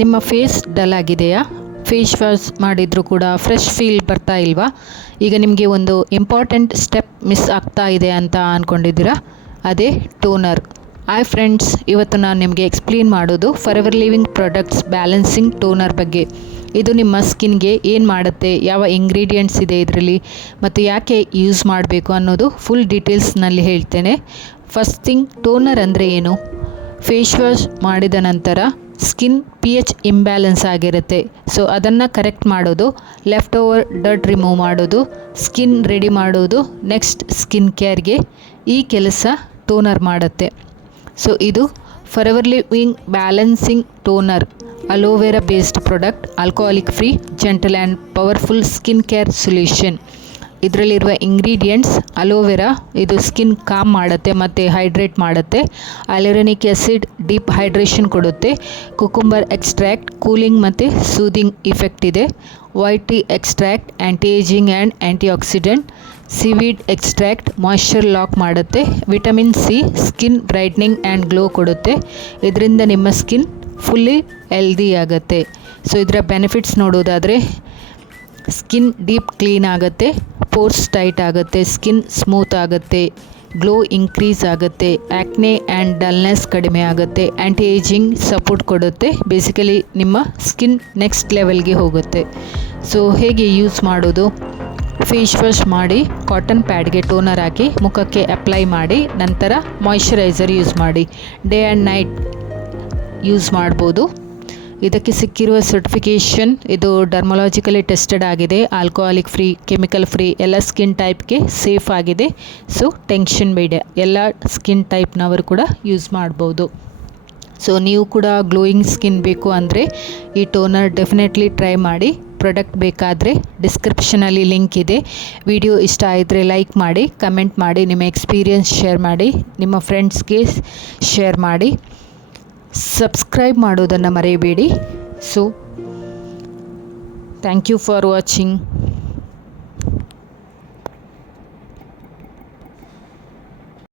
ನಿಮ್ಮ face dull ಆಗಿದೆಯಾ? Face wash ಮಾಡಿದರೂ ಕೂಡ ಫ್ರೆಶ್ ಫೀಲ್ ಬರ್ತಾ ಇಲ್ವಾ? ಈಗ ನಿಮಗೆ ಒಂದು ಇಂಪಾರ್ಟೆಂಟ್ ಸ್ಟೆಪ್ ಮಿಸ್ ಆಗ್ತಾ ಇದೆ ಅಂತ ಅಂದ್ಕೊಂಡಿದ್ದೀರಾ? ಅದೇ ಟೋನರ್. ಹಾಯ್ ಫ್ರೆಂಡ್ಸ್, ಇವತ್ತು ನಾನು ನಿಮಗೆ ಎಕ್ಸ್ಪ್ಲೇನ್ ಮಾಡೋದು forever living products balancing toner ಬಗ್ಗೆ. ಇದು ನಿಮ್ಮ ಸ್ಕಿನ್ಗೆ ಏನು ಮಾಡುತ್ತೆ, ಯಾವ ಇಂಗ್ರೀಡಿಯೆಂಟ್ಸ್ ಇದೆ ಇದರಲ್ಲಿ, ಮತ್ತು ಯಾಕೆ ಯೂಸ್ ಮಾಡಬೇಕು ಅನ್ನೋದು ಫುಲ್ ಡೀಟೇಲ್ಸ್ನಲ್ಲಿ ಹೇಳ್ತೇನೆ. ಫಸ್ಟ್ ಥಿಂಗ್, ಟೋನರ್ ಅಂದರೆ ಏನು? ಫೇಸ್ ವಾಶ್ ಮಾಡಿದ ನಂತರ ಸ್ಕಿನ್ pH ಇಂಬ್ಯಾಲೆನ್ಸ್ ಆಗಿರುತ್ತೆ. ಸೊ ಅದನ್ನು ಕರೆಕ್ಟ್ ಮಾಡೋದು, ಲೆಫ್ಟ್ ಓವರ್ ಡರ್ಟ್ ರಿಮೂವ್ ಮಾಡೋದು, ಸ್ಕಿನ್ ರೆಡಿ ಮಾಡೋದು, ನೆಕ್ಸ್ಟ್ ಸ್ಕಿನ್ ಕೇರ್ಗೆ ಈ ಕೆಲಸ ಟೋನರ್ ಮಾಡುತ್ತೆ. ಸೊ ಇದು forever living balancing toner, aloe vera based product, alcoholic free, gentle and powerful skin care solution. ಇದರಲ್ಲಿರುವ ಇಂಗ್ರೀಡಿಯೆಂಟ್ಸ್ ಅಲೋವೆರಾ, ಇದು ಸ್ಕಿನ್ ಕಾಮ್ ಮಾಡುತ್ತೆ ಮತ್ತು ಹೈಡ್ರೇಟ್ ಮಾಡುತ್ತೆ. ಅಲ್ಯೂರಿನಿಕ್ ಆ್ಯಸಿಡ್ ಡೀಪ್ ಹೈಡ್ರೇಷನ್ ಕೊಡುತ್ತೆ. ಕುಕುಂಬರ್ ಎಕ್ಸ್ಟ್ರಾಕ್ಟ್ ಕೂಲಿಂಗ್ ಮತ್ತು ಸೂದಿಂಗ್ ಇಫೆಕ್ಟ್ ಇದೆ. White tea extract anti ageing and antioxidant. Seaweed extract moisture lock ಮಾಡುತ್ತೆ. Vitamin C skin brightening and glow ಕೊಡುತ್ತೆ. ಇದರಿಂದ ನಿಮ್ಮ ಸ್ಕಿನ್ ಫುಲ್ಲಿ ಹೆಲ್ದಿ ಆಗುತ್ತೆ. ಸೊ ಇದರ ಬೆನಿಫಿಟ್ಸ್ ನೋಡೋದಾದರೆ, ಸ್ಕಿನ್ ಡೀಪ್ ಕ್ಲೀನ್ ಆಗುತ್ತೆ, ಪೋರ್ಸ್ ಟೈಟ್ ಆಗುತ್ತೆ, ಸ್ಕಿನ್ ಸ್ಮೂತ್ ಆಗುತ್ತೆ, ಗ್ಲೋ ಇನ್ಕ್ರೀಸ್ ಆಗುತ್ತೆ, ಆ್ಯಕ್ನೆ ಆ್ಯಂಡ್ ಡಲ್ನೆಸ್ ಕಡಿಮೆ ಆಗುತ್ತೆ, ಆ್ಯಂಟಿ ಏಜಿಂಗ್ ಸಪೋರ್ಟ್ ಕೊಡುತ್ತೆ. ಬೇಸಿಕಲಿ ನಿಮ್ಮ ಸ್ಕಿನ್ ನೆಕ್ಸ್ಟ್ ಲೆವೆಲ್ಗೆ ಹೋಗುತ್ತೆ. ಸೊ ಹೇಗೆ ಯೂಸ್ ಮಾಡೋದು? ಫೇಸ್ ವಾಶ್ ಮಾಡಿ ಕಾಟನ್ ಪ್ಯಾಡ್ಗೆ ಟೋನರ್ ಹಾಕಿ ಮುಖಕ್ಕೆ ಅಪ್ಲೈ ಮಾಡಿ, ನಂತರ ಮಾಯ್ಶ್ಚರೈಸರ್ ಯೂಸ್ ಮಾಡಿ. ಡೇ ಆ್ಯಂಡ್ ನೈಟ್ ಯೂಸ್ ಮಾಡ್ಬೋದು. ಇದಕ್ಕೆ ಸಿಕ್ಕಿರುವ ಸರ್ಟಿಫಿಕೇಷನ್, ಇದು ಡರ್ಮಲಾಜಿಕಲಿ ಟೆಸ್ಟೆಡ್ ಆಗಿದೆ, ಆಲ್ಕೋಹಾಲಿಕ್ ಫ್ರೀ, ಕೆಮಿಕಲ್ ಫ್ರೀ, ಎಲ್ಲ ಸ್ಕಿನ್ ಟೈಪ್ಗೆ ಸೇಫ್ ಆಗಿದೆ. ಸೊ ಟೆನ್ಷನ್ ಬೇಡ, ಎಲ್ಲ ಸ್ಕಿನ್ ಟೈಪ್ನವರು ಕೂಡ ಯೂಸ್ ಮಾಡ್ಬೋದು. ಸೊ ನೀವು ಕೂಡ ಗ್ಲೋಯಿಂಗ್ ಸ್ಕಿನ್ ಬೇಕು ಅಂದರೆ ಈ ಟೋನರ್ ಡೆಫಿನೆಟ್ಲಿ ಟ್ರೈ ಮಾಡಿ. ಪ್ರಾಡಕ್ಟ್ ಬೇಕಾದರೆ ಡಿಸ್ಕ್ರಿಪ್ಷನಲ್ಲಿ ಲಿಂಕ್ ಇದೆ. ವಿಡಿಯೋ ಇಷ್ಟ ಆಗಿದ್ರೆ ಲೈಕ್ ಮಾಡಿ, ಕಮೆಂಟ್ ಮಾಡಿ, ನಿಮ್ಮ ಎಕ್ಸ್ಪೀರಿಯನ್ಸ್ ಶೇರ್ ಮಾಡಿ, ನಿಮ್ಮ ಫ್ರೆಂಡ್ಸ್ಗೆ ಶೇರ್ ಮಾಡಿ. ಸಬ್ಸ್ಕ್ರೈಬ್ ಮಾಡೋದನ್ನು ಮರೆಯಬೇಡಿ. So thank you for watching.